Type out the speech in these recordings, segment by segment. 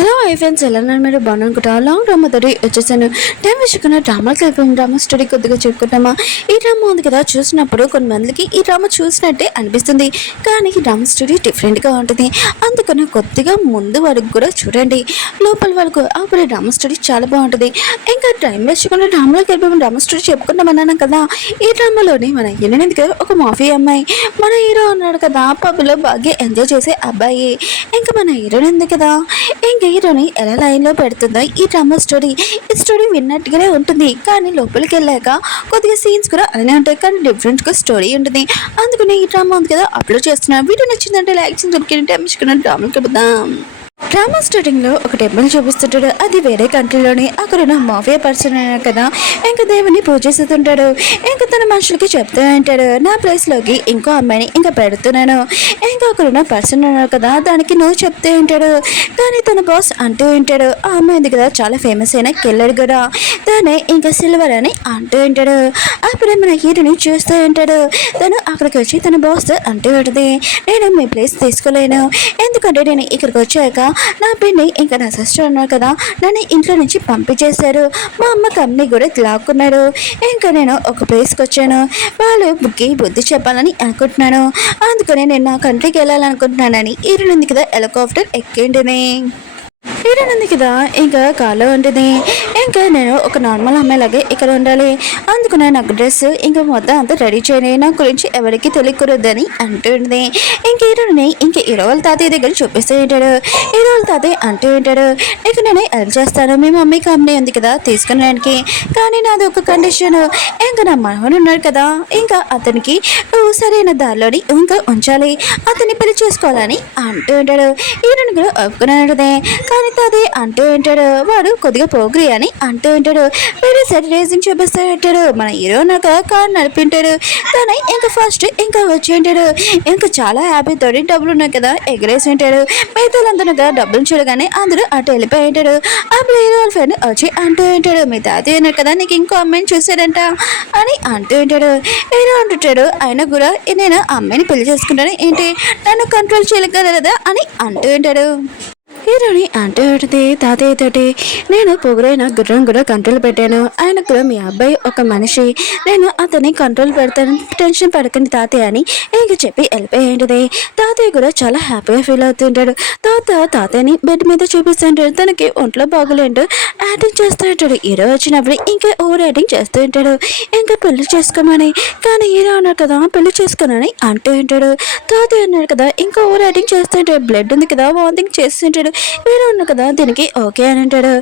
Hello I friends, ఎలా ఉన్నారు? మీరు బాగున్నానుకుంటా. లాంగ్ డ్రామా తోటి వచ్చేసాను. టైం వేసుకున్న డ్రామాకి అయిపోయింది. డ్రామా స్టడీ కొద్దిగా చెప్పుకుంటామా. ఈ డ్రామా ఉంది కదా, చూసినప్పుడు కొంతమందికి ఈ డ్రామా చూసినట్టే అనిపిస్తుంది, కానీ ఈ డ్రామా స్టడీ డిఫరెంట్గా ఉంటుంది. అందుకని కొద్దిగా ముందు వరకు కూడా చూడండి, లోపల వరకు. అప్పుడు డ్రామా స్టడీ చాలా బాగుంటుంది. ఇంకా టైం వేసుకున్న డ్రామాలోకి వెళ్ళిపోయి డ్రామా స్టడీ చెప్పుకుంటామన్నాను కదా. ఈ డ్రామాలోని మన ఎనిమిదికి ఒక మాఫీ అమ్మాయి, మన హీరో ఉన్నాడు కదా పబ్లో బాగా ఎంజాయ్ చేసే అబ్బాయి. ఇంకా మన హీరోయిన్ ఉంది కదా, ఇంకా హీరోని ఎలా లైన్లో పెడుతుందో ఈ డ్రామా స్టోరీ. ఈ స్టోరీ విన్నట్టుగానే ఉంటుంది, కానీ లోపలికి వెళ్ళాక కొద్దిగా సీన్స్ కూడా అలానే ఉంటాయి, కానీ డిఫరెంట్గా స్టోరీ ఉంటుంది. అందుకని ఈ డ్రామా ఉంది కదా అప్లోడ్ చేస్తున్నాను. వీడియో నచ్చిందంటే లైక్ చేసి డ్రామాకి వెళ్దాం. డ్రామా స్టార్టింగ్లో ఒక టెంపుల్ చూపిస్తుంటాడు. అది వేరే కంట్రీలోని. అక్కడున్న మాఫియా పర్సన్ అయినా కదా ఇంకా దేవుని పూజిస్తుంటాడు. ఇంకా తన మనుషులకి చెప్తూ ఉంటాడు, నా ప్లేస్లోకి ఇంకో అమ్మాయిని ఇంకా పెడుతున్నాను. ఇంకా అక్కడున్న పర్సన్ ఉన్నాడు కదా, దానికి నువ్వు చెప్తూ ఉంటాడు. కానీ తన బాస్ అంటూ ఉంటాడు, ఆ అమ్మాయి ఉంది కదా చాలా ఫేమస్ అయిన కిల్లర్ కూడా, దానే ఇంకా సిల్వర్ అని అంటూ ఉంటాడు. అప్పుడే మన హీరోని చూస్తూ ఉంటాడు. తను అక్కడికి వచ్చి తన బాస్ అంటూ ఉంటుంది, నేను మీ ప్లేస్ తీసుకోలేను, ఎందుకంటే నేను ఇక్కడికి వచ్చాక నా పిన్ని ఇంకా నా సిస్టర్ ఉన్నారు కదా, నన్ను ఇంట్లో నుంచి పంపించేశారు. మా అమ్మ కంపెనీ కూడా లాక్కున్నారు. ఇంకా నేను ఒక ప్లేస్కి వచ్చాను, వాళ్ళు బుద్ధి చెప్పాలని అనుకుంటున్నాను. అందుకని నేను నా కంట్రీకి వెళ్ళాలనుకుంటున్నానని ఈరునింది కదా హెలికాప్టర్ ఎక్కింటిని. ఈడనుంది కదా ఇంకా కాలో ఉంటుంది. ఇంకా నేను ఒక నార్మల్ అమ్మాయిలాగే ఇక్కడ ఉండాలి, అందుకు నాకు డ్రెస్ ఇంకా మొత్తం అంతా రెడీ చేయని, నా గురించి ఎవరికి తెలియకూడదని అంటుంది. ఇంక ఈరోని ఇంక ఇరవై తాతయ్య దగ్గర చూపిస్తూ ఉంటాడు. ఇరవై తాతయ్య అంటూ ఉంటాడు, ఇక నేను హెల్ప్ చేస్తాను, మీ మమ్మీ కంపెనీ ఉంది కదా తీసుకునేడానికి, కానీ నాది ఒక కండిషన్. ఇంకా నా మనవడు ఉన్నాడు కదా, ఇంకా అతనికి నువ్వు సరైన దారిలోని ఇంకా ఉంచాలి, అతన్ని పెళ్లి చేసుకోవాలని అంటూ ఉంటాడు. ఈరోని కూడా ఒప్పుకునే, కానీ తాతయ్య అంటూ ఉంటాడు, వాడు కొద్దిగా పోగ్రి అని అంటూ ఉంటాడు. వేరే సైడ్ రేసింగ్ చూపిస్తూ ఉంటాడు. మన హీరో నాకు కార్ నడిపింటాడు. తను ఇంకా ఫస్ట్ ఇంకా వచ్చి ఉంటాడు. ఇంకా చాలా హ్యాపీ తోటి డబ్బులు ఉన్నాయి కదా ఎగరేసి ఉంటాడు. మిగతాలంతా డబ్బులు చూడగానే అందరూ అటు వెళ్ళిపోయి ఉంటాడు. అప్పుడు హీరో ఫ్రెండ్ వచ్చి అంటూ ఉంటాడు, మీ తాతయ్య ఉన్నాడు కదా నీకు ఇంకో అమ్మాయిని చూసాడంట అని అంటూ ఉంటాడు. హీరో అంటుంటాడు, అయినా కూడా నేను అమ్మాయిని పెళ్లి చేసుకుంటాను ఏంటి, నన్ను కంట్రోల్ చేయగలదా అని అంటూ ఉంటాడు. హీరోని అంటే ఉంటుంది తాతయ్య తోటి, నేను పొగరైన గుర్రం కూడా కంట్రోల్ పెట్టాను, ఆయన కూడా మీ అబ్బాయి ఒక మనిషి, నేను అతన్ని కంట్రోల్ పెడతాను, టెన్షన్ పడకండి తాతయ్య అని ఇంక చెప్పి వెళ్ళిపోయింది. తాతయ్య కూడా చాలా హ్యాపీగా ఫీల్ అవుతుంటాడు. తాతయ్యని బెడ్ మీద చూపిస్తుంటాడు. తనకి ఒంట్లో బాగోలేంటో యాక్టింగ్ చేస్తూ ఉంటాడు. హీరో వచ్చినప్పుడు ఇంకా ఓవర్ యాక్టింగ్ చేస్తూ ఉంటాడు, ఇంకా పెళ్లి చేసుకోమని. కానీ హీరో అన్నాడు కదా పెళ్లి చేసుకోనని అంటూ ఉంటాడు. తాతయ్య అన్నాడు కదా ఇంకా ఓవర్ యాక్టింగ్ చేస్తుంటాడు, బ్లడ్ ఉంది కదా వాంతింగ్ చేస్తుంటాడు. హీరో ఉన్నా కదా దీనికి ఓకే అని అంటాడు.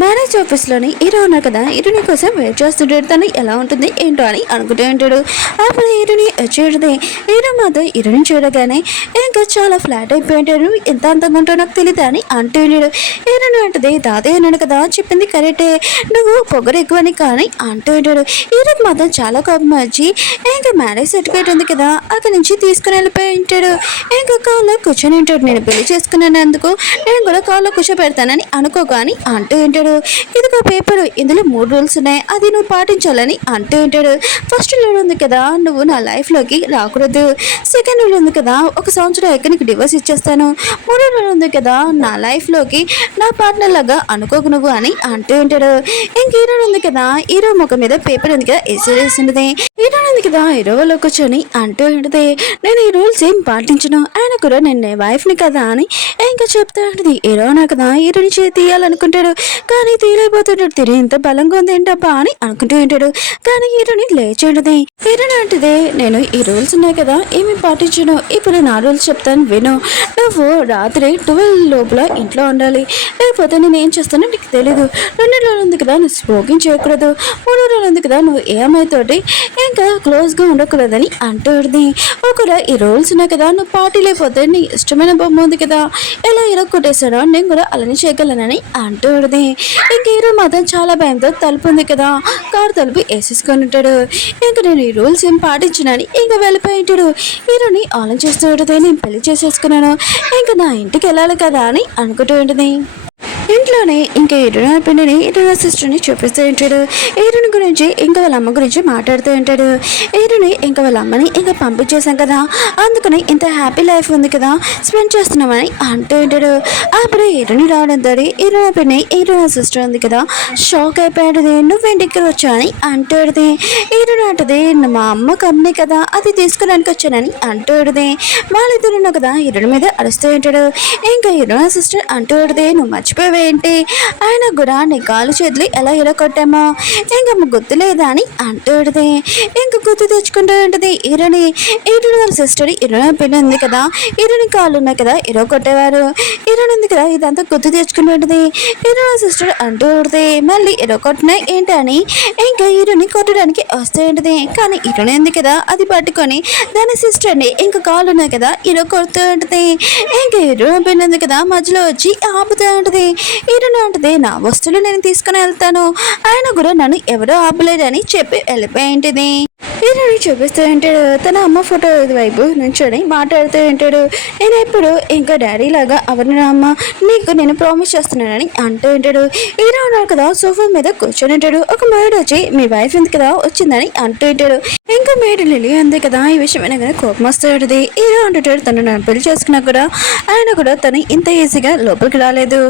మ్యారేజ్ ఆఫీస్లోని హీరో ఉన్నారు కదా హీరోని కోసం వెయిట్ చేస్తుంటాడు, తను ఎలా ఉంటుంది ఏంటో అని అనుకుంటూ ఉంటాడు. అప్పుడు హీరోని వచ్చేది. హీరో మాత్రం హీరోని చూడగానే ఇంకా చాలా ఫ్లాట్ అయిపోయి ఉంటాడు, ఎంత అంతంగా ఉంటావు నాకు తెలియదు అని అంటూ ఉంటాడు. హీరోని అంటది, తాతయ్య అన్నాడు కదా చెప్పింది కరెక్టే, నువ్వు పొగరు ఎక్కువని కానీ అంటూ ఉంటాడు. హీరోకి మాత్రం చాలా కోపం వచ్చి ఇంకా మ్యారేజ్ సర్టిఫికేట్ ఉంది కదా అక్కడి నుంచి తీసుకుని వెళ్ళిపోయి ఉంటాడు. ఇంకా కాల్లో కూర్చొని ఉంటాడు, నేను పెళ్లి చేసుకున్నందుకు నేను కూడా కాల్లో కూర్చోబెడతానని అనుకోక అని అంటూ ఉంటాడు. ఇదిగో పేపరు, ఇందులో 3 రూల్స్ ఉన్నాయి, అది నువ్వు పాటించాలని అంటూ ఉంటాడు. ఫస్ట్ రూల్ ఉంది కదా నువ్వు నా లైఫ్లోకి రాకూడదు, సెకండ్ రూల్ ఉంది కదా 1 సంవత్సరం అయ్యాక నీకు డివోర్స్ ఇచ్చేస్తాను, 3వ రూల్ ఉంది కదా నా లైఫ్లోకి నా పార్ట్నర్ లాగా అనుకోకు నువ్వు అని అంటూ ఉంటాడు. ఇంక హీరో ఉంది కదా హీరో ముఖం మీద పేపర్ ఉంది కదా ఎసేసి ఉంటుంది. హీరో ఉంది కదా హీరో వాళ్ళు కూర్చొని అంటూ ఉంటుంది, నేను ఈ రూల్స్ ఏం పాటించను, ఆయన కూడా నేను వైఫ్ని కదా అని ఇంకా చెప్తూ ఉంటుంది. హీరో నా కదా హీరోని తీయాలనుకుంటాడు, కానీ తీయలేకపోతుంటాడు. తిరిగి ఇంత బలంగా ఉంది ఏంటబ్బా అని అనుకుంటూ ఉంటాడు. కానీ హీరోని లేచి ఉంటుంది. హీరోని అంటది, నేను ఈ రూల్స్ ఉన్నాయి కదా ఏమి పాటించను, ఇప్పుడు నా రూల్స్ చెప్తాను విను, నువ్వు రాత్రి 12 లోపల ఇంట్లో ఉండాలి, లేకపోతే నేను ఏం చేస్తానో నీకు తెలీదు, 2 రోజులు ఉంది కదా నువ్వు స్మోకింగ్ చేయకూడదు, 3 రోజులు ఉంది కదా నువ్వు ఏ అమ్మాయితోటి ఇంకా క్లోజ్గా ఉండకూడదని అంటుంది. ఒకవేళ ఈ రూల్స్ ఉన్నాయి కదా నువ్వు పార్టీ లేకపోతే నీ ఇష్టమైన బొమ్మ ఉంది కదా ఎలా ఇలా కొట్టేశాడో నేను కూడా అలానే చేయగలనని అంటుంది. ఇంక హీరో మాత్రం చాలా భయంతో తలుపు ఉంది కదా కారు తలుపు వేసేసుకొని ఉంటాడు. ఇంక నేను ఈ రూల్స్ ఏం పాటించినని ఇంకా వెళ్ళిపోయి ఉంటాడు. హీరోని ఆలోచిస్తూ ఉంటుంది, నేను పెళ్లి చేసేసుకున్నాను ఇంకా నా ఇంటికి వెళ్ళాలి కదా అని అనుకుంటూ ఉంటుంది. ఇంట్లోనే ఇంకా ఎరుణ పిండిని ఎరుణ సిస్టర్ని చూపిస్తూ ఉంటాడు. ఎరుణ గురించి ఇంకా వాళ్ళ అమ్మ గురించి మాట్లాడుతూ ఉంటాడు. ఎరుని ఇంకా వాళ్ళ అమ్మని ఇంకా పంపించేశాం కదా, అందుకని ఇంత హ్యాపీ లైఫ్ ఉంది కదా స్పెండ్ చేస్తున్నామని అంటూ ఉంటాడు. అప్పుడు ఎరుని రావడంతో ఎరుణ పిండి ఎరుణ సిస్టర్ ఉంది కదా షాక్ అయిపోయాడు. నువ్వు ఇంటికి వచ్చా అని అంటాడుది. ఎరుణ అంటది మా అమ్మ కంపెనీ కదా అది తీసుకోవడానికి వచ్చానని అంటాడుది. వాళ్ళిద్దరున్నా కదా ఎరుణ మీద అరుస్తూ ఉంటాడు. ఇంకా ఎరుణ సిస్టర్ అంటాడుది నువ్వు మర్చిపోయావేంటి, ఆయన కూడా నీ కాలు చేతులు ఎలా కొట్టామో ఇంకా గుర్తు లేదా అని అంటాడుది. ఇంకా గుర్తు తెచ్చుకుంటూ ఉంటుంది ఇరుని. ఇరుని వాళ్ళ సిస్టర్ ఇరుని పిల్ల ఉంది కదా, ఇరుని కాళ్ళు ఉన్నాయి కదా కొట్టేవారు, ఇరుని ఉంది కదా ఇదంతా గుర్తు తెచ్చుకుంటూ ఉంటుంది. ఇరుని సిస్టర్ అంటూ ఉంటుంది మళ్ళీ కొట్టినా ఏంటి అని ఇంకా ఇరుని కొట్టడానికి వస్తూ ఉంటుంది. కానీ ఇరుని ఉంది కదా అది పట్టుకొని దాని సిస్టర్ని ఇంకా కాళ్ళు ఉన్నాయి కదా కొడుతూ ఉంటుంది. ఇంకా ఇరుని పిల్ల ఉంది కదా మధ్యలో వచ్చి ఆపుతూ ఉంటుంది. ఇరుని ఉంటుంది నా వస్తువులు నేను తీసుకుని వెళ్తాను, ఆయన కూడా నన్ను ఎవరో ఆపలేదని చెప్పి వెళ్ళిపోయింటిది. ఇరుని చూపిస్తూ ఉంటాడు. తన అమ్మ ఫోటో వైపు నుంచొని మాట్లాడుతూ ఉంటాడు. నేను ఎప్పుడు ఇంకా డాడీ లాగా అవన్నీ అమ్మ నీకు నేను ప్రామిస్ చేస్తున్నానని అంటూ ఉంటాడు. హీరో ఉన్నాడు కదా సోఫా మీద కూర్చొని ఉంటాడు. ఒక మేడ్ వచ్చి మీ వైఫ్ ఉంది కదా వచ్చిందని అంటూ ఉంటాడు. ఇంకా మేడ్ లిలీ ఉంది కదా ఈ విషయం అయినా కోపం వస్తూ ఉంటుంది. హీరో అంటుంటాడు తను నన్ను పెళ్లి చేసుకున్నా కూడా ఆయన కూడా తను ఇంత ఈజీగా లోపలికి రాలేదు,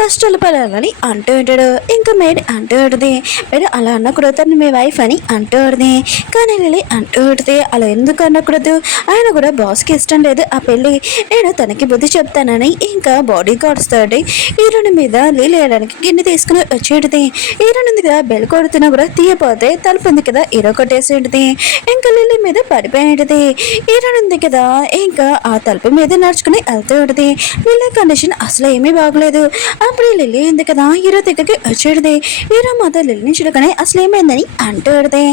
కష్టాలు పడాలని అంటూ ఉంటాడు. ఇంకా మేడ్ అంటూ ఉంటుంది మీరు అలా అన్న కూడా తను మీ వైఫ్ అని అంటూ ఉంటుంది. కానీ లిలీ అంటూ ఉంటుంది అలా ఎందుకు అనకూడదు, ఆయన కూడా బాస్కి ఇష్టం లేదు ఆ పెళ్ళి, నేను తనకి బుద్ధి చెప్తానని ఇంకా బాడీ గార్డ్స్ తోటి హీరోని మీద లిలీ వేయడానికి గిన్నె తీసుకుని వచ్చేటిది. హీరోని ఉంది కదా బెల్ కొడుతున్నా కూడా తీయపోతే తలుపు ఉంది కదా కొట్టేసేటిది. ఇంకా లిల్లీ మీద పడిపోయేటిది. హీరోని ఉంది కదా ఇంకా ఆ తలుపు మీద నడుచుకుని వెళ్తూ ఉంటుంది. లిల్లీ కండిషన్ అసలు ఏమీ బాగలేదు. అప్పుడు లిల్లీ ఉంది కదా హీరో దగ్గరికి వచ్చేటిది. హీరో మాత్రం లిల్లీని చూడగానే అసలు ఏమైందని అంటూ ఉంటుంది.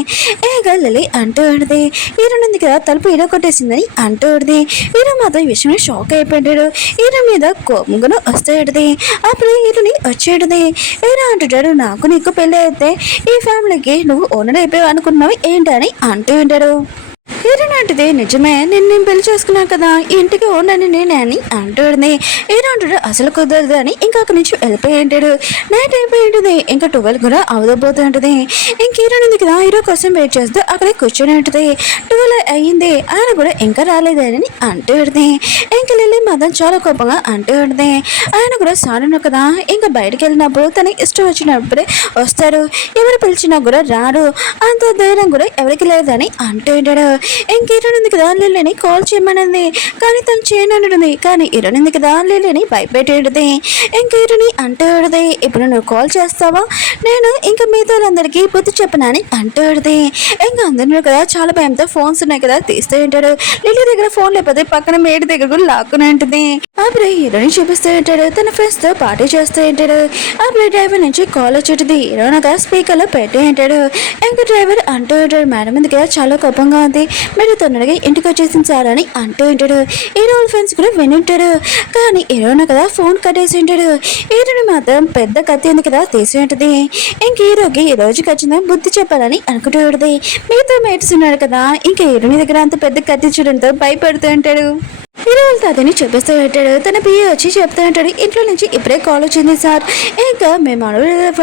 ఇంకా లిల్లీ అంటూ ఉంటుంది హీరోని ఉంది కదా తలుపు కొట్టేసిందని అంటూ ఉంటుంది. హీరో మాత్రం ఈ విషయంలో షాక్ అయిపోయాడు. హీరో మీద కోపంగా వస్తాడుది. అప్పుడు హీరోని వచ్చేడుది. హీరో అంటుంటాడు నాకు నీకు పెళ్ళి అయితే ఈ ఫ్యామిలీకి నువ్వు ఓనర్ అయిపోయావు అనుకున్నావు ఏంటని అంటూ ఉంటాడు. హీరోని అంటది నిజమే నేను పెళ్లి చేసుకున్నాను కదా ఇంటికి ఓనని నేనే అని అంటుంది. హీరో అంటాడు అసలు కుదరదు అని ఇంకా అక్కడి నుంచి వెళ్ళిపోయి ఉంటాడు. నైట్ అయిపోయి ఉంటుంది. ఇంకా 12 కూడా అవదపోతూ ఉంటుంది. ఇంక హీరోని ఉంది కదా హీరో కోసం వెయిట్ చేస్తూ అక్కడే కూర్చొని ఉంటుంది. 12 అయ్యింది ఆయన కూడా ఇంకా రాలేదని అంటూ ఉంటుంది. ఇంకా లిల్లీ మాత్రం చాలా కోపంగా అంటూ ఉంటుంది. ఆయన కూడా సాడను కదా ఇంకా బయటకు వెళ్ళినప్పుడు తనకి ఇష్టం వచ్చినప్పుడే వస్తారు, ఎవరు పిలిచినా కూడా రారు, అంత ధైర్యం కూడా ఎవరికి లేదని అంటూ ఉంటాడు. ఇంక హీరోని ఉంది కదా లిల్లీని కాల్ చేయమనింది కానీ తను చేయనడుంది. కానీ హీరోని ఉంది కదా లిల్లీని భయపెట్టేది. ఇంక హీరోని అంటూడది ఇప్పుడు నువ్వు కాల్ చేస్తావా నేను ఇంకా మిగతా వాళ్ళందరికీ బుద్ధి చెప్పనని అంటూడది. ఇంకా అందరూ కదా చాలా భయంతో ఫోన్స్ ఉన్నాయి కదా తీస్తూ ఉంటాడు. లిల్లీ దగ్గర ఫోన్ లేకపోతే పక్కన మేడి దగ్గర కూడా లాక్కుని ఉంటుంది. అప్పుడు హీరోని చూపిస్తూ ఉంటాడు తన ఫ్రెండ్స్ తో పార్టీ చేస్తూ ఉంటాడు. అప్పుడు డ్రైవర్ నుంచి కాల్ వచ్చేది. హీరోనగా స్పీకర్ లో పెట్టి ఉంటాడు. ఇంకా డ్రైవర్ అంటూ ఉంటాడు మేడం ఉంది కదా చాలా కోపంగా ఉంది మీరు తొందరగా ఇంటికి వచ్చేసింది సార్ అని అంటూ ఉంటాడు. హీరో ఫ్రెండ్స్ కూడా వినింటాడు. కానీ హీరోన కదా ఫోన్ కట్టేసి ఉంటాడు. హీరోని మాత్రం పెద్ద కత్తి ఉంది కదా తీసి ఉంటుంది. ఇంక హీరోకి ఈ రోజు ఖచ్చితంగా బుద్ధి చెప్పాలని అనుకుంటూ ఉంటుంది. మిగతా మేట్స్ ఉన్నాడు కదా ఇంకా హీరోని దగ్గర అంత పెద్ద కత్తి చూడంతో భయపడుతూ ఉంటాడు. హీరో వాళ్ళ తాతని చూపిస్తూ ఉంటాడు. తన పిఏ వచ్చి చెప్తూ ఉంటాడు ఇంట్లో నుంచి ఇప్పుడే కాల్ వచ్చింది సార్, ఇంకా మేము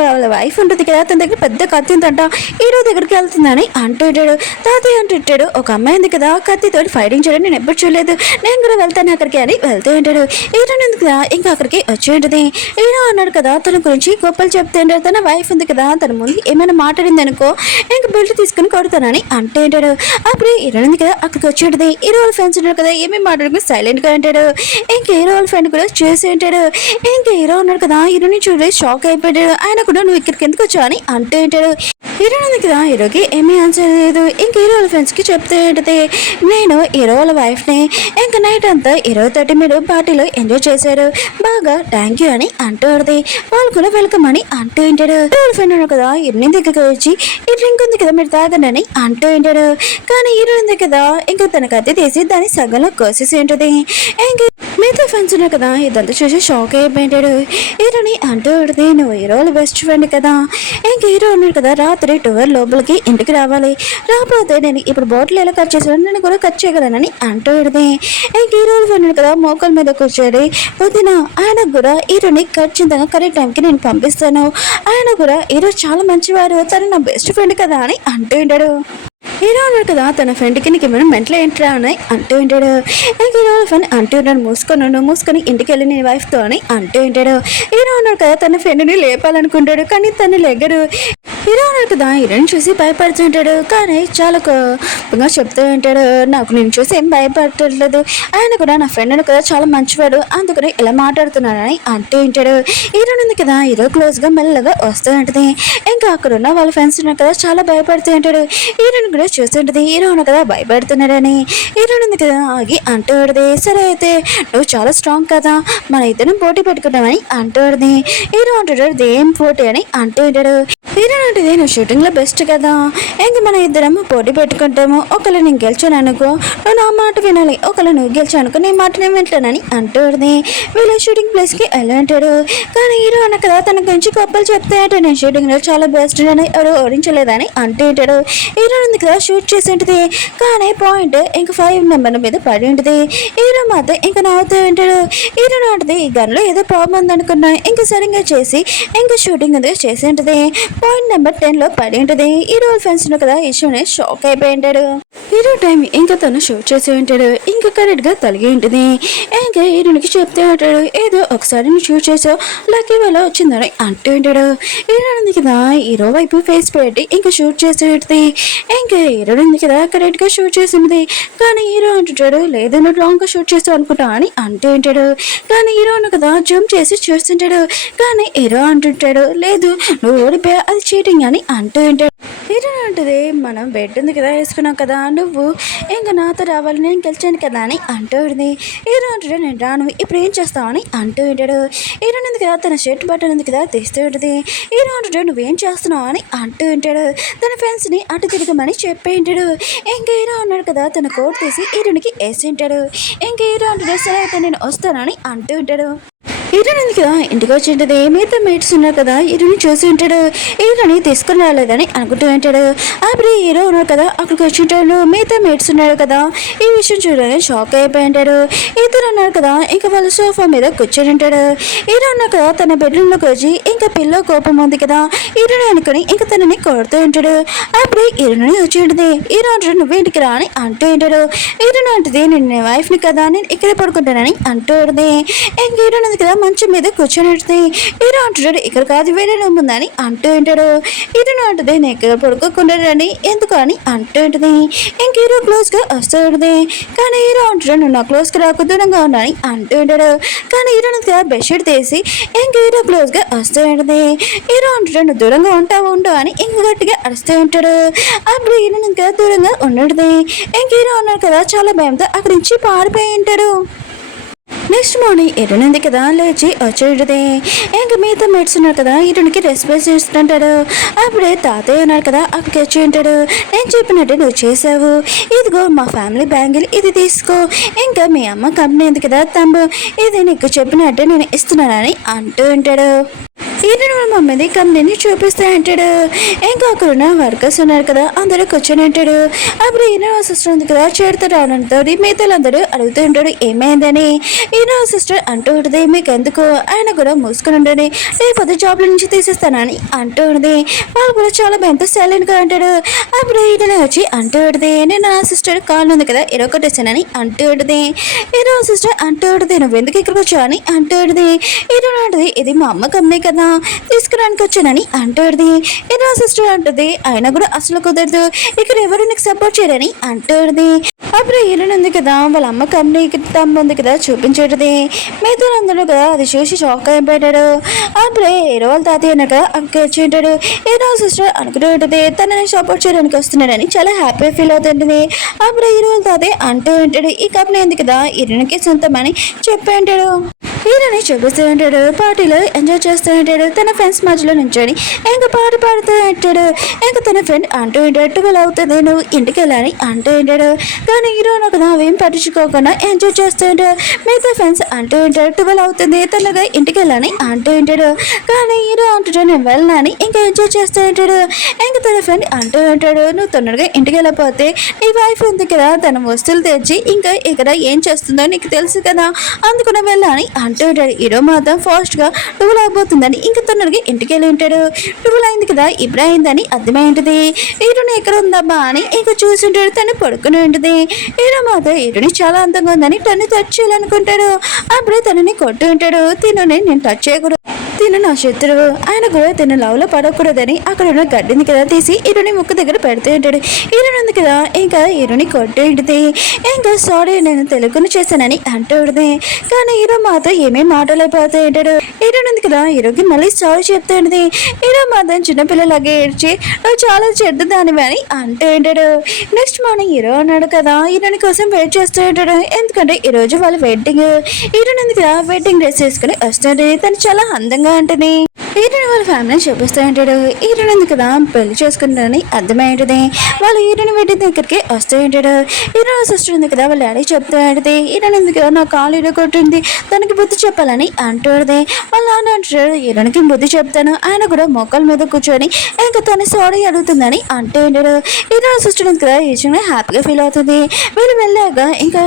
వాళ్ళ వైఫ్ ఉంటుంది కదా తన దగ్గర పెద్ద కత్తి ఉందంట హీరో దగ్గరికి వెళ్తుందని అంటూ ఉంటాడు. తాతయ్య అంటుంటాడు ఒక అమ్మాయి ఉంది కదా కత్తితో ఫైటింగ్ చేయడం నేను ఎప్పుడు చూడలేదు, నేను కూడా వెళ్తాను అక్కడికి అని వెళ్తూ ఉంటాడు. హీరో ఉంది కదా ఇంకా అక్కడికి వచ్చి ఉంటుంది. హీరో అన్నాడు కదా తన గురించి గొప్పలు చెప్తూ ఉంటాడు. తన వైఫ్ ఉంది కదా తన ముందు ఏమైనా మాట్లాడింది అనుకో ఇంకా బెల్ట్ తీసుకుని కొడతానని అంటూ ఉంటాడు. అప్పుడు హీరో ఉంది కదా అక్కడికి వచ్చి ఉంటుంది. హీరో వాళ్ళ ఫ్రెండ్స్ ఉన్నాడు కదా ఏమేమి మాట్లాడుకుని సైలెంట్ గా ఉంటాడు. ఇంకా హీరో వాళ్ళ ఫ్రెండ్ కూడా చేసి ఉంటాడు. ఇంకా హీరో ఉన్నాడు కదా హీరోని చూడే షాక్ అయిపోయాడు. ఆయన కూడా నువ్వు ఇక్కడికి ఎందుకు వచ్చావు అని అంటూ ఉంటాడు. హీరో ఉంది కదా హీరోకి ఏమీ ఆన్సర్ లేదు. ఇంకా హీరో వాళ్ళ ఫ్రెండ్స్ కి చెప్తూ ఉంటుంది నేను హీరో వాళ్ళ వైఫ్ ని ఇంకా నైట్ అంతా హీరో తోటి మీరు పార్టీలో ఎంజాయ్ చేశారు బాగా థ్యాంక్ యూ అని అంటూ ఉంటుంది. వాళ్ళు కూడా వెల్కమ్ అని అంటూ ఉంటాడు. వాళ్ళ ఫ్రెండ్ ఉన్నాడు కదా హీరోని దగ్గరికి వచ్చి ఈ డ్రింక్ ఉంది కదా మీరు తాగండి అని అంటూ ఉంటాడు. కానీ హీరో ఉంది కదా ఇంకా తన కత్తి తీసి దాన్ని సగంలో కోసేసి ఉంటుంది. ఇంకా మిగతా ఫ్రెండ్స్ ఉన్నారు కదా, ఇదంతా చూసి షాక్ అయిపోయింటాడు. హీరోని అంటూ ఉంటుంది, నువ్వు హీరోలు బెస్ట్ ఫ్రెండ్ కదా, ఇంక హీరో ఉన్నాడు కదా, రాత్రి 12 లోపలికి ఇంటికి రావాలి, రాకపోతే నేను ఇప్పుడు బాటిల్ ఎలా కట్ చేసాను, నేను కూడా కట్ చేయగలనని అంటూ ఉంటుంది. ఇంక హీరోలు ఉన్నాడు కదా, మోకాల మీద కూర్చొని వదిన ఆయన కూడా హీరోని ఖచ్చితంగా కరెక్ట్ టైంకి నేను పంపిస్తాను, ఆయన కూడా హీరో చాలా మంచివారు, తను నా బెస్ట్ ఫ్రెండ్ కదా అని అంటూ ఉంటాడు. హీరో ఉన్నాడు కదా, తన ఫ్రెండ్కి నీకు ఏమైనా మెంటల్ ఏంట్రా అని అంటూ ఉంటాడు. హీరో ఫ్రెండ్ అంటూ ఉంటాడు, మూసుకొని ఇంటికి వెళ్ళి నీ వైఫ్తో అని అంటూ ఉంటాడు. హీరో ఉన్నాడు కదా, తన ఫ్రెండ్ని లేపాలనుకుంటాడు, కానీ తను లెగ్గడు. హీరో ఉన్నాడు కదా, హీరోని చూసి భయపడుతుంటాడు, కానీ చాలా కోపంగా చెప్తూ ఉంటాడు, నాకు నేను చూసి ఏం భయపడట్లేదు, ఆయన కూడా నా ఫ్రెండ్ కదా చాలా మంచివాడు, అందుకని ఇలా మాట్లాడుతున్నానని అంటూ ఉంటాడు. హీరో ఉంది కదా, హీరో క్లోజ్గా మెల్లగా వస్తూ ఉంటుంది. ఇంకా అక్కడ ఉన్న వాళ్ళ ఫ్రెండ్స్ ఉన్నారు కదా, చాలా భయపడుతూ ఉంటాడు. హీరోని కూడా చూస్తుంటది, హీరో ఉన్నా కదా భయపడుతున్నాడని. హీరో ఉంది కదా ఆగి అంటూ ఉంటుంది, సరే అయితే నువ్వు చాలా స్ట్రాంగ్ కదా, మన ఇద్దరం పోటీ పెట్టుకుంటామని అంటూ ఉంటుంది. హీరో అంటాడు, ఏం పోటీ అని అంటూ ఉంటాడు. హీరో అంటే నువ్వు షూటింగ్లో బెస్ట్ కదా, ఇంక మన ఇద్దరం పోటీ పెట్టుకుంటాము, ఒకళ్ళు నేను గెలిచాను అనుకో నువ్వు నా మాట వినాలి, ఒకళ్ళు నువ్వు గెలిచాను అనుకో నీ మాట నేను వింటానని అంటూ ఉంటుంది. వీళ్ళు షూటింగ్ ప్లేస్కి వెళ్ళి అంటాడు. కానీ హీరో అన్న కదా తన గురించి గొప్పలు చెప్తే అంటే నేను షూటింగ్లో చాలా బెస్ట్ అని ఎవరు ఓడించలేదని అంటూ ఉంటాడు. హీరో ఉంది కదా షూట్ చేసి ఉంటుంది, కానీ పాయింట్ ఇంక 5 నెంబర్ మీద పడి ఉంటుంది. హీరో మాత్రం ఇంకా నవ్వుతూ ఉంటాడు. హీరో ఉంటుంది, ఈ గన్లో ఏదో ప్రాబ్లం ఉందనుకున్నా ఇంకా సరిగ్గా చేసి ఇంకా షూటింగ్ అది చేసి ఉంటుంది. పాయింట్ నెంబర్ 10లో పడి ఉంటుంది. హీరో ఫ్రెండ్స్ కదా ఇష్యూని షాక్ అయిపోయి ఉంటాడు. హీరో టైం ఇంకా తను షూట్ చేసి ఉంటాడు, ఇంకా కరెక్ట్గా తలిగి ఉంటుంది. ఇంకా హీరోనికి చెప్తే ఉంటాడు, ఏదో ఒకసారి నువ్వు షూట్ చేసావు లక్కీ వల్ల వచ్చిందని అంటూ ఉంటాడు. హీరో ఉంది కదా హీరో వైపు ఫేస్ పెట్టి ఇంకా షూట్ చేసి ఉంటుంది. ఇంకా హీరో ఉంది కదా కరెక్ట్గా షూట్ చేసి ఉంటుంది, కానీ హీరో అంటుంటాడు, లేదు నువ్వు రాంగ్గా షూట్ చేసావు అనుకుంటా అని అంటూ ఉంటాడు. కానీ హీరో కదా జంప్ చేసి చూస్తుంటాడు, కానీ హీరో అంటుంటాడు, లేదు నువ్వు ఓడిపోయా, అది చీటింగ్ అని అంటూ ఉంటాడు. హీరో అంటుంది, మనం బెడ్ ఉంది కదా వేసుకున్నాం కదా, నువ్వు ఇంకా నాతో రావాలి, నేను గెలిచాను కదా అని అంటూ ఉంటుంది. హీరో అంటాడు, నేను రాను, ఇప్పుడు ఏం చేస్తావు అని అంటూ ఉంటాడు. హీరో ఉంది కదా తన షర్ట్ బట్టన్ ఉంది కదా తీస్తూ ఉంటుంది. హీరో అంటాడు, నువ్వేం చేస్తున్నావు అని అంటూ ఉంటాడు. తన ఫ్రెండ్స్ని అటు తిరగమని చెప్పి ఉంటాడు. ఇంకా హీరో ఉన్నాడు కదా తన కోట్ తీసి హీరోనికి వేసి ఉంటాడు. ఇంకా హీరో అంటాడు, సరే అయితే నేను వస్తానని అంటూ ఉంటాడు. హీరోని ఉంది కదా ఇంటికి వచ్చి ఉంటుంది. మిగతా మేట్స్ ఉన్నారు కదా హీరోని చూసి ఉంటాడు. హీరోని తీసుకుని రాలేదని అనుకుంటూ ఉంటాడు. అప్పుడు హీరో ఉన్నారు కదా అక్కడికి వచ్చి ఉంటాడు. మిగతా మేట్స్ ఉన్నారు కదా ఈ విషయం చూడగానే షాక్ అయిపోయి ఉంటాడు. ఇద్దరు ఉన్నారు కదా ఇంకా వాళ్ళ సోఫా మీద కూర్చొని ఉంటాడు. హీరో ఉన్నారు కదా తన బెడ్రూమ్లోకి వచ్చి ఇంకా పిల్ల కోపం ఉంది కదా హీరోని అనుకుని ఇంకా తనని కొడుతూ ఉంటాడు. అప్పుడు హీరోని వచ్చి ఉంటుంది. హీరో అంటాడు, నువ్వు ఇంటికి రా అని అంటూ ఉంటాడు. హీరోని అంటుంది, నేను వైఫ్ని కదా నేను ఇక్కడే పడుకుంటానని అంటూ ఉంటుంది. ఇంక హీరోని ఉంది కదా మంచం మీద కూర్చొని ఉంటుంది. హీరో అంటాడు, ఇక్కడ కాదు వేరే రూమ్ ఉందని అంటూ ఉంటాడు. హీరోని అంటుంది, నేను ఇక్కడ పడుకోకుండాని ఎందుకు అని అంటూ ఉంటుంది. ఇంక హీరో క్లోజ్గా వస్తూ ఉంటుంది. కానీ హీరో అంటాడు, నువ్వు నా క్లోజ్కి రాకు దూరంగా ఉన్నాని అంటూ ఉంటాడు. కానీ హీరోని బెడ్షీట్ తీసి ఇంక హీరో క్లోజ్గా వస్తూ ఉంటుంది. హీరో అంటాడు, నువ్వు దూరంగా ఉంటావు ఉండు అని ఇంక గట్టిగా అరుస్తూ ఉంటాడు. అప్పుడు హీరోని దూరంగా ఉండదు. ఇంక హీరో ఉన్నాడు కదా చాలా భయంతో అక్కడి నుంచి పారిపోయి ఉంటాడు. నెక్స్ట్ మార్నింగ్ హీరోని ఉంది కదా లేచి వచ్చేది. ఇంకా మిగతా మెట్స్ ఉన్నారు కదా హీరోనికి రెస్పాన్స్ చేస్తుంటాడు. అప్పుడే తాతయ్య ఉన్నారు కదా అక్కడికి వచ్చి ఉంటాడు. నేను చెప్పినట్టు నువ్వు చేసావు, ఇదిగో మా ఫ్యామిలీ బ్యాంగిల్ ఇది తీసుకో, ఇంకా మీ అమ్మ కంపెనీ ఉంది కదా తమ్ము ఇది నీకు చెప్పినట్టు నేను ఇస్తున్నానని అంటూ ఉంటాడు. హీరోని వాళ్ళ మమ్మీది కంపెనీని చూపిస్తా అంటాడు. ఇంకా అక్కడున్న వర్కర్స్ ఉన్నారు కదా అందరూ కూర్చొని ఉంటాడు. అప్పుడు హీరో సిస్టర్ ఉంది కదా చేడుతూ రావడంతో మిగతాలందరూ అడుగుతూ ఉంటాడు ఏమైందని. హీరో సిస్టర్ అంటూ ఉంటుంది, మీకు ఎందుకు ఆయన కూడా మూసుకొని ఉండని లేకపోతే జాబ్ల నుంచి తీసేస్తానని అంటూ ఉంటుంది. వాళ్ళు కూడా చాలా భయంతో సైలెంట్గా అంటాడు. అప్పుడు హీరోని వచ్చి అంటూ ఉంటుంది, నేను నా సిస్టర్ కాల్ ఉంది కదా ఇరొకటేసానని అంటూ ఉంటుంది. హీరో సిస్టర్ అంటూ ఉంటుంది, నువ్వు ఎందుకు ఇక్కడికి వచ్చావు అని అంటూ ఉంటుంది. హీరో అంటుంది, ఇది మా అమ్మ కంపెనీ కదా తీసుకురానికి వచ్చానని అంటాడుది. హీరో సిస్టర్ అంటుంది, ఆయన కూడా అసలు కుదరదు, ఇక్కడ ఎవరు నీకు సపోర్ట్ చేయరని అంటాడుది. అప్పుడు హీరోని ఉంది కదా వాళ్ళ అమ్మ కంపెనీకి తమ్ము ఉంది కదా చూపించేది. మిగతా అందరూ కదా అది చూసి షాక్ అయిపోయాడు. అప్పుడే హీరో వాళ్ళ తాతయ్య అన్నాక అక్కడికి వచ్చి ఉంటాడు. హీరో సిస్టర్ అనుకుంటూ ఉంటుంది, తనని సపోర్ట్ చేయడానికి వస్తున్నాడని చాలా హ్యాపీ ఫీల్ అవుతుంటుంది. అప్పుడు హీరో వాళ్ళ తాతయ్య అంటూ ఉంటాడు, ఈ కంపెనీ ఉంది కదా హీరోనికి సొంతమని చెప్పి ఉంటాడు. హీరోని చూపిస్తూ ఉంటాడు. పార్టీలో ఎంజాయ్ చేస్తూ ఉంటాడు. తన ఫ్రెండ్స్ మధ్యలో నుంచొని ఇంకా పాట పాడుతూ ఉంటాడు. ఇంకా తన ఫ్రెండ్ అంటూ ఉంటాడు, 12 అవుతుంది నువ్వు ఇంటికి వెళ్ళాలని అంటూ ఉంటాడు. కానీ హీరోను కదా అవేం పట్టించుకోకుండా ఎంజాయ్ చేస్తూ ఉంటాడు. మిగతా ఫ్రెండ్స్ అంటూ ఉంటాడు 12 అవుతుంది తొందరగా ఇంటికి వెళ్ళాలని అంటూ ఉంటాడు. కానీ హీరో అంటాడు నేను వెళ్ళాలని ఇంకా ఎంజాయ్ చేస్తూ ఉంటాడు. ఇంకా తన ఫ్రెండ్ అంటూ ఉంటాడు నువ్వు తొందరగా ఇంటికి వెళ్ళకపోతే నీ వైఫ్ ఉంది కదా తన వస్తువులు తెచ్చి ఇంకా ఇక్కడ ఏం చేస్తుందో నీకు తెలుసు కదా అందుకునే వెళ్ళాలని అంటూ ఉంటాడు. హీరో మాత్రం ఫాస్ట్గా 12 అయిపోతుందని ఇంకా తొందరగా ఇంటికి వెళ్ళి ఉంటాడు. 12 అయింది కదా ఇప్పుడు అయిందని అర్థమైంటుంది. హీరోని ఎక్కడ ఉందబ్బా అని ఇంకా చూసింటాడు. తను పడుకుని ఉంటుంది. హీరో మాత్రం హీరోని చాలా అందంగా ఉందని తను టచ్ చేయాలనుకుంటాడు. అప్పుడే తనని కొట్టు ఉంటాడు. తినని నేను టచ్ చేయకూడదు, తిను నా శత్రువు, ఆయన కూడా తిన లవ్లో పడకూడదని అక్కడ ఉన్న గడ్డిని కదా తీసి హీరోని ముక్కు దగ్గర పెడుతూ ఉంటాడు. హీరోని ఉంది కదా ఇంకా హీరోని కొట్టు ఉంటుంది. ఇంకా సారీ నేను తెలుగుని చేశానని అంటూ ఉంటుంది. కానీ హీరో మాత్రం ఏమీ మాటలైపోతూ ఉంటాడు. హీరోని ఉంది కదా హీరోకి మళ్ళీ సారీ చెప్తూ ఉంటుంది. హీరో మాత్రం చిన్నపిల్లలాగే ఏడ్చి నువ్వు చాలా చెడ్డదానివి అని అంటూ ఉంటాడు. నెక్స్ట్ మార్నింగ్ హీరో అన్నాడు కదా హీరోని కోసం వెయిట్ చేస్తూ ఉంటాడు. ఎందుకంటే ఈరోజు వాళ్ళ వెడ్డింగ్. హీరోని ఉంది కదా వెడ్డింగ్ డ్రెస్ వేసుకుని వస్తాడు. తను చాలా అందంగా ఉంటుంది. హీరోని వాళ్ళ ఫ్యామిలీని చూపిస్తూ ఉంటాడు. హీరోని ఉంది కదా పెళ్లి చేసుకుంటానని అర్థమైంటుంది. వాళ్ళు హీరోని వెడ్డింగ్ దగ్గరికి వస్తూ ఉంటాడు. హీరో సిస్టర్ ఉంది కదా వాళ్ళ డాడీ చెప్తూ ఉంటుంది హీరోని ఉంది కదా నా కాలు హీరో కొట్టింది తనకి బుద్ధి చెప్పాలని అంటుంది. వాళ్ళ నాన్న అంటాడు హీరోనికి బుద్ధి చెప్తాను ఆయన కూడా మొక్కల మీద కూర్చొని ఇంకా తను సారీ అడుగుతుందని అంటూ ఉంటాడు. హీరో సిస్టర్ ఉంది కదా ఈ విషయంలో హ్యాపీగా ఫీల్ అవుతుంది. వీళ్ళు వెళ్ళాక ఇంకా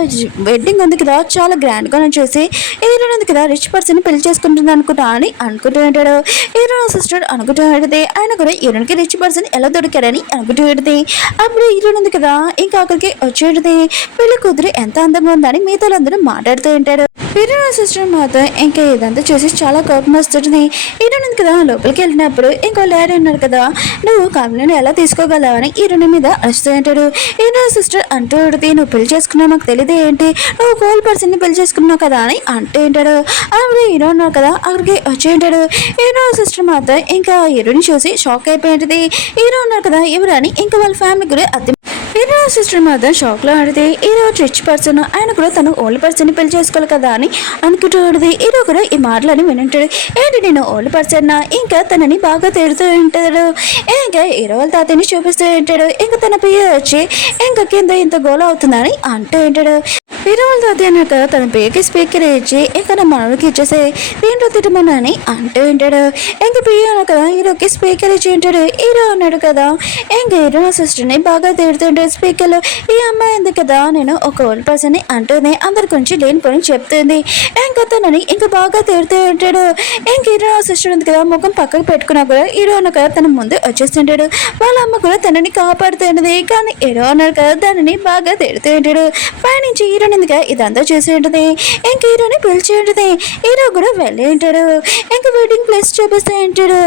వెడ్డింగ్ ఉంది కదా చాలా గ్రాండ్గా చూసి హీరోని ఉంది కదా రిచ్ పర్సన్ పెళ్లి చేసుకుంటుంది అనుకుంటా అని అనుకుంటూ ఉంటాడు. హీరో సిస్టర్ అనుకుంటూ ఉంటుంది ఆయన కూడా హీరోనికి రిచ్ పర్సన్ ఎలా దొరికారని అనుకుంటూ ఉంటుంది. అప్పుడు హీరోని ఉంది కదా ఇంకా అక్కడికి వచ్చేది పెళ్లి కూతురు ఎంత అందంగా ఉందని మిగతా అందరూ మాట్లాడుతూ ఉంటారు. హీరో సిస్టర్ మాత్రం ఇంకా ఇదంతా చూసి చాలా కోపం వస్తుంది. హీరోని ఉంది కదా లోపలికి వెళ్ళినప్పుడు ఇంకో డాడీ అన్నాడు కదా నువ్వు కంప్లైంట్ ఎలా తీసుకోగలవు అని హీరోని మీద అరుస్తూ ఉంటాడు. హీరో సిస్టర్ అంటూ ఉంటుంది నువ్వు పెళ్లి చేసుకున్నావు నాకు తెలియదు ఏంటి నువ్వు కోల్ పర్సన్ ని పెళ్లి చేసుకున్నావు కదా అని అంటూ ఉంటాడు. అప్పుడు హీరో ఉన్నారు కదా అక్కడికి వచ్చి ఉంటాడు. హీరో సిస్టర్ మాత్రం ఇంకా హీరోని చూసి షాక్ అయిపోయింది. హీరో ఉన్నారు కదా ఎవరని ఇంకా వాళ్ళ ఫ్యామిలీ కూడా అర్థం. హీరో సిస్టర్ మాత్రం షాక్లో ఆడితే హీరో రిచ్ పర్సన్ ఆయన కూడా తను ఓల్డ్ పర్సన్ని పెళ్లి చేసుకోవాలి కదా అని అనుకుంటూ ఉంటుంది. హీరో కూడా ఈ మాటలని వింటాడు. ఏంటి నేను ఓల్డ్ పర్సన్ ఇంకా తనని బాగా తిడుతూ ఉంటాడు. ఇంకా హీరో వాళ్ళ తాతని చూపిస్తూ ఉంటాడు. ఇంకా తన పేరు వచ్చి ఇంకా కింద ఇంత గోల అవుతుందని అంటూ ఉంటాడు. హీరో వాళ్ళ తాత అన్నాక తన పేరుకి స్పీకర్ ఇచ్చి ఇంకా నా మనకి ఇచ్చేసే దీంట్లో తిట్టమని అని అంటూ ఉంటాడు. ఇంకా పియ్య కదా హీరోకి స్పీకర్ ఇచ్చి ఉంటాడు. హీరో అన్నాడు కదా ఇంకా హీరో సిస్టర్ని బాగా తిడుతుంటాడు స్పీకర్లో. ఈ అమ్మాయి ఉంది కదా నేను ఒక ఓల్డ్ పర్సన్ ని అంటుంది అందరి గురించి లేని పని చెప్తుంది ఇంకా తనని ఇంకా బాగా తిడుతూ ఉంటాడు. ఇంక హీరో సిస్టర్ ఉంది కదా ముఖం పక్కకు పెట్టుకున్నా కూడా హీరో అన్న కదా తన ముందు వచ్చేస్తుంటాడు. వాళ్ళ అమ్మ కూడా తనని కాపాడుతుంటది. కానీ హీరో అన్నాడు కదా దానిని బాగా తిడుతూ ఉంటాడు. పైనుంచి హీరోని ఎందుకు ఇదంతా చేసి ఉంటుంది. ఇంక హీరోని పిలిచి ఉంటుంది. హీరో కూడా వెళ్ళి ఉంటాడు. ఇంకా వెడ్డింగ్ ప్లేస్ చూపిస్తూ ఉంటాడు.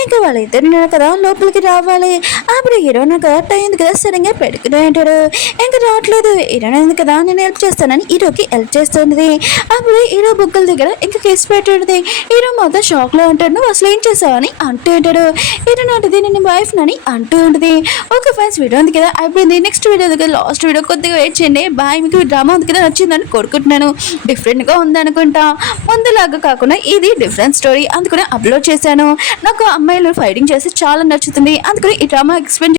ఇంకా వాళ్ళిద్దరు కదా లోపలికి రావాలి. అప్పుడు హీరో కదా టైం కదా సరిగ్గా పెట్టుకుని ఉంటాడు. ఇంకా రావట్లేదు హీరోని ఉంది కదా నేను హెల్ప్ చేస్తానని హీరోకి హెల్ప్ చేస్తుంది. అప్పుడు హీరో బుగ్గల దగ్గర ఇంకా కేసు పెట్టి హీరో మొత్తం షాక్ లో ఉంటాడు. నువ్వు అసలు ఏం చేసావని అంటూ ఉంటాడు. హీరో నాటిది నేను వైఫ్ నని అంటూ ఉంటుంది. ఓకే ఫ్రెండ్స్ వీడియో ఉంది కదా అయిపోయింది. నెక్స్ట్ వీడియో దగ్గర లాస్ట్ వీడియో కొద్దిగా వెయిట్ చేయండి. బాయ్. మీకు డ్రామా ఉంది కదా నచ్చిందని కోరుకుంటున్నాను. డిఫరెంట్గా ఉందనుకుంటా. ముందులాగా కాకుండా ఇది డిఫరెంట్ స్టోరీ అందుకనే అప్లోడ్ చేశాను. నాకు అమ్మాయిలు ఫైటింగ్ చేసి చాలా నచ్చుతుంది అందుకని ఈ డ్రామా ఎక్స్ప్లెయిన్